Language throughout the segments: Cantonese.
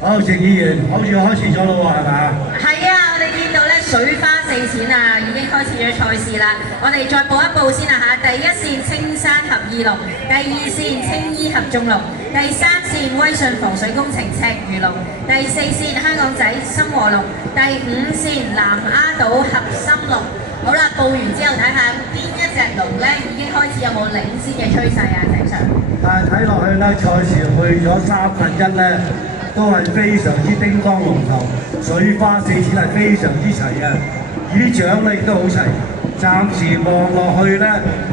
好，謝議員，好似開始咗咯喎，係咪啊？係啊，我哋見到咧水花四濺啊，已經開始咗賽事啦。我哋再報一報先啦嚇，第一線青山合二龍，第二線青衣合眾龍，第三線威信防水工程赤魚龍，第四線香港仔深和龍，第五線南丫島合心龍。好啦，報完之後睇下邊一隻龍咧已經開始有冇領先嘅趨勢啊，鄭 Sir。但係睇落去咧，賽事去咗1/3咧，都係非常之叮當龍頭，水花四濺係非常之齊嘅，魚獎咧亦都好齊。暫時望落去咧，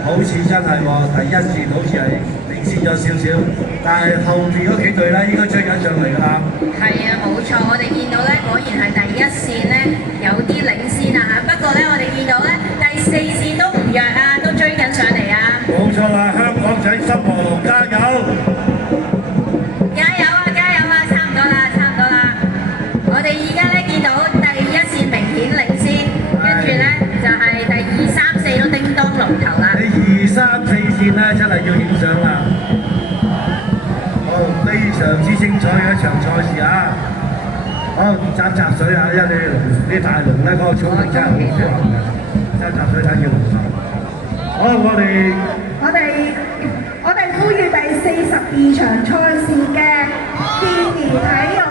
好似真係喎，第一線好似係領先咗少少，但係後邊嗰幾隊咧應該追緊上嚟㗎啦。係啊，冇錯，我哋見到咧，果然係第一線咧有啲領先啊嚇。不過咧，我哋見到咧第四線都唔弱啊，都追緊上嚟啊。冇錯啦，香港仔深和龍加油！加油啊！加油啊！差唔多啦，差唔多啦。我哋而家咧見到第一線明顯領先，跟住咧就係第二三四都叮當龍頭啦。你2、3、4線咧真係要影相啦！好，非常之精彩嘅一場賽事啊！好，集水啊，因為你大龍咧嗰個草地真係好長嘅，集水睇住龍頭。好，我哋呼籲第42場賽事嘅健兒體育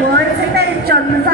會，請你盡快